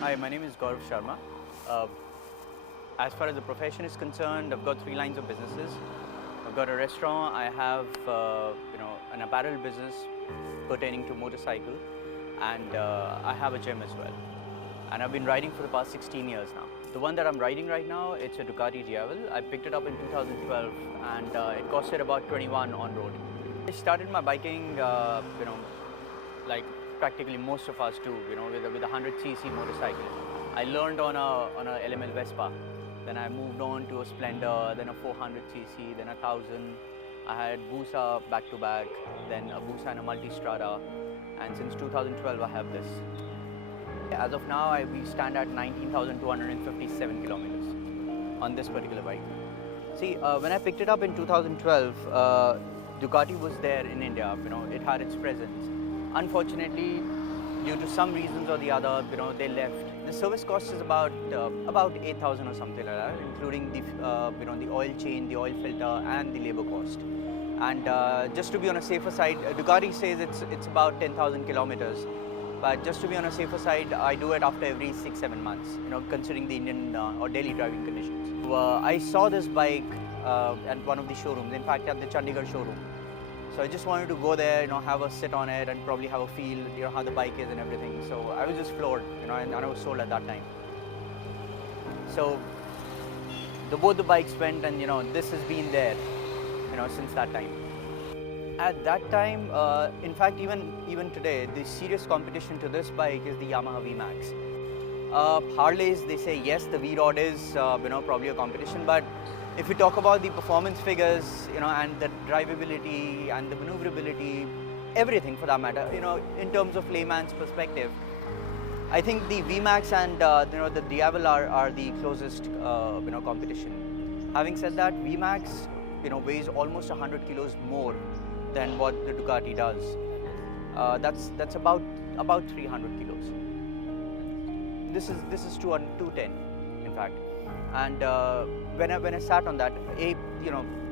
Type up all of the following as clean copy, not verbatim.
Hi, my name is Gaurav Sharma. As far as the profession is concerned, I've got 3 lines of businesses. I've got a restaurant, I have an apparel business pertaining to motorcycle, and I have a gym as well. And I've been riding for the past 16 years now. The one that I'm riding right now, it's a Ducati Diavel. I picked it up in 2012 and it costed about 21 on road. I started my biking, like practically most of us do, with a 100cc motorcycle. I learned on a LML Vespa. Then I moved on to a Splendor, then a 400cc, then a 1000. I had Busa back to back, then a Busa and a Multistrada. And since 2012, I have this. As of now, we stand at 19,257 kilometers on this particular bike. See, when I picked it up in 2012, Ducati was there in India. It had its presence. Unfortunately, due to some reasons or the other, they left. The service cost is about 8,000 or something like that, including the oil change, the oil filter, and the labor cost. And just to be on a safer side, Ducati says it's about 10,000 kilometers. But just to be on a safer side, I do it after every 6-7 months, considering the Indian or daily driving conditions. So, I saw this bike at one of the showrooms, in fact at the Chandigarh showroom. So I just wanted to go there, have a sit on it and probably have a feel, how the bike is and everything. So I was just floored, and I was sold at that time. So both the bikes went, and this has been there, since that time. At that time, in fact, even today, the serious competition to this bike is the Yamaha VMAX. Harleys, they say yes, the V-Rod is probably a competition, but if you talk about the performance figures, and the drivability and the maneuverability, everything for that matter, in terms of layman's perspective, I think the VMAX and the Diavel are the closest competition. Having said that, VMAX weighs almost 100 kilos more than what the Ducati does. That's about 300 kilos. This is 210, in fact. And when I sat on that,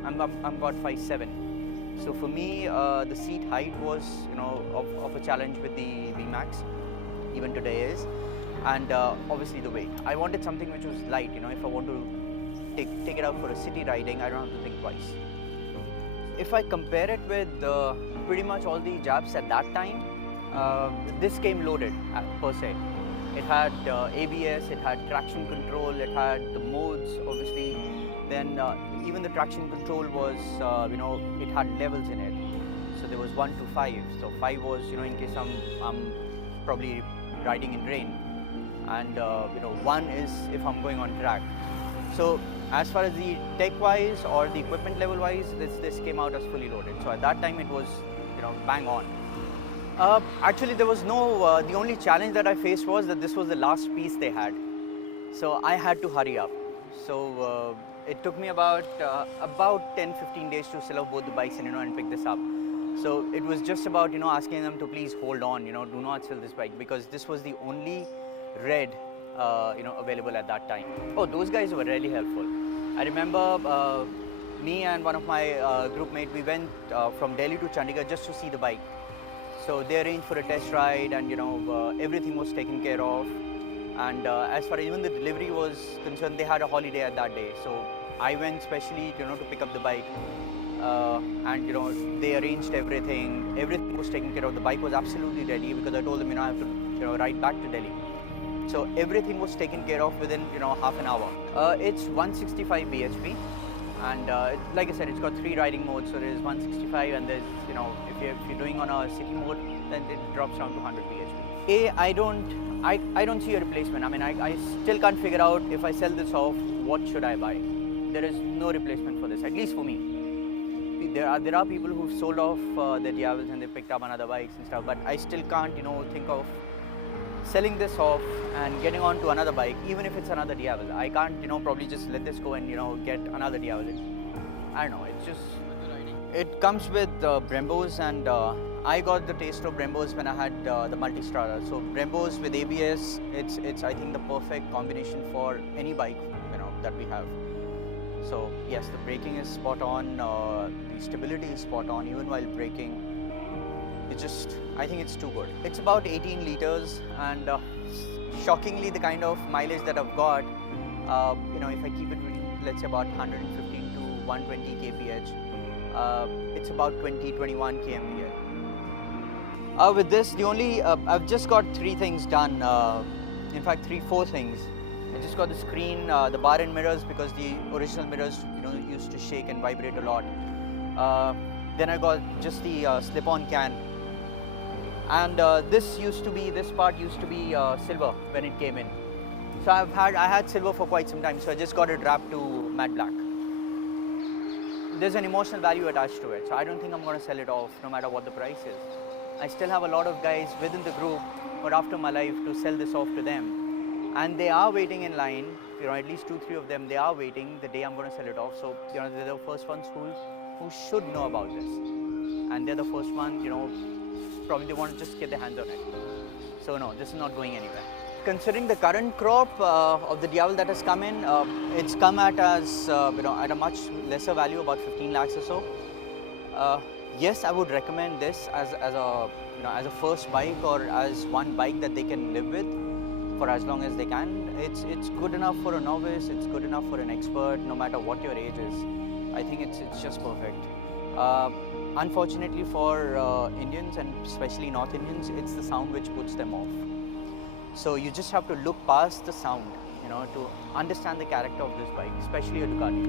I'm about 5'7". So for me, the seat height was of a challenge with the VMAX, even today is, and obviously the weight. I wanted something which was light. If I want to take it out for a city riding, I don't have to think twice. If I compare it with pretty much all the Japs at that time, this came loaded per se. It had ABS, it had traction control, it had the modes, obviously. Then even the traction control was, it had levels in it. So there was 1 to 5. So 5 was, in case I'm probably riding in rain, and 1 is if I'm going on track. So as far as the tech-wise or the equipment level-wise, this came out as fully loaded. So at that time, it was, bang on. Actually, there was no, the only challenge that I faced was that this was the last piece they had. So I had to hurry up. So it took me about 10-15 days to sell off both the bikes and pick this up. So it was just about, asking them to please hold on, do not sell this bike, because this was the only red, available at that time. Oh, those guys were really helpful. I remember me and one of my group mates, we went from Delhi to Chandigarh just to see the bike. So they arranged for a test ride, and everything was taken care of. And as far as even the delivery was concerned, they had a holiday at that day. So I went specially, to pick up the bike, and they arranged everything. Everything was taken care of. The bike was absolutely ready because I told them, I have to ride back to Delhi. So everything was taken care of within half an hour. It's 165 bhp. And like I said, it's got 3 riding modes. So there's 165, and there's, if you're doing on a city mode, then it drops down to 100 bhp. I don't see a replacement. I mean, I still can't figure out, if I sell this off, what should I buy? There is no replacement for this, at least for me. There are people who've sold off their Diavels and they picked up another bikes and stuff, but I still can't, think of selling this off and getting on to another bike, even if it's another Diavel. I can't, probably just let this go and, get another Diavel. I don't know, it's just, it comes with Brembos, and I got the taste of Brembos when I had the Multistrada. So Brembos with ABS, it's I think the perfect combination for any bike, that we have. So yes, the braking is spot on, the stability is spot on, even while braking. It just I think it's too good. It's about 18 liters, and shockingly the kind of mileage that I've got, if I keep it between, let's say, about 115 to 120 kph, it's about 20-21 kmph. With this, I've just got 3 things done. In fact, 4 things. I just got the screen, the bar and mirrors, because the original mirrors, used to shake and vibrate a lot. Then I got just the slip-on can, and this part used to be silver when it came in. So I had silver for quite some time, so I just got it wrapped to matte black. There's an emotional value attached to it, so I don't think I'm going to sell it off no matter what the price is. I still have a lot of guys within the group or after my life to sell this off to them. And they are waiting in line, at least 2-3 of them, they are waiting the day I'm going to sell it off. So, they're the first ones who should know about this. And they're the first one, probably they want to just get their hands on it. So no, this is not going anywhere. Considering the current crop of the Diavel that has come in, it's come at as, at a much lesser value, about 15 lakhs or so. Yes, I would recommend this as a first bike, or as one bike that they can live with for as long as they can. It's good enough for a novice, it's good enough for an expert, no matter what your age is. I think it's just perfect. Unfortunately for Indians, and especially North Indians, it's the sound which puts them off. So you just have to look past the sound, to understand the character of this bike, especially a Ducati.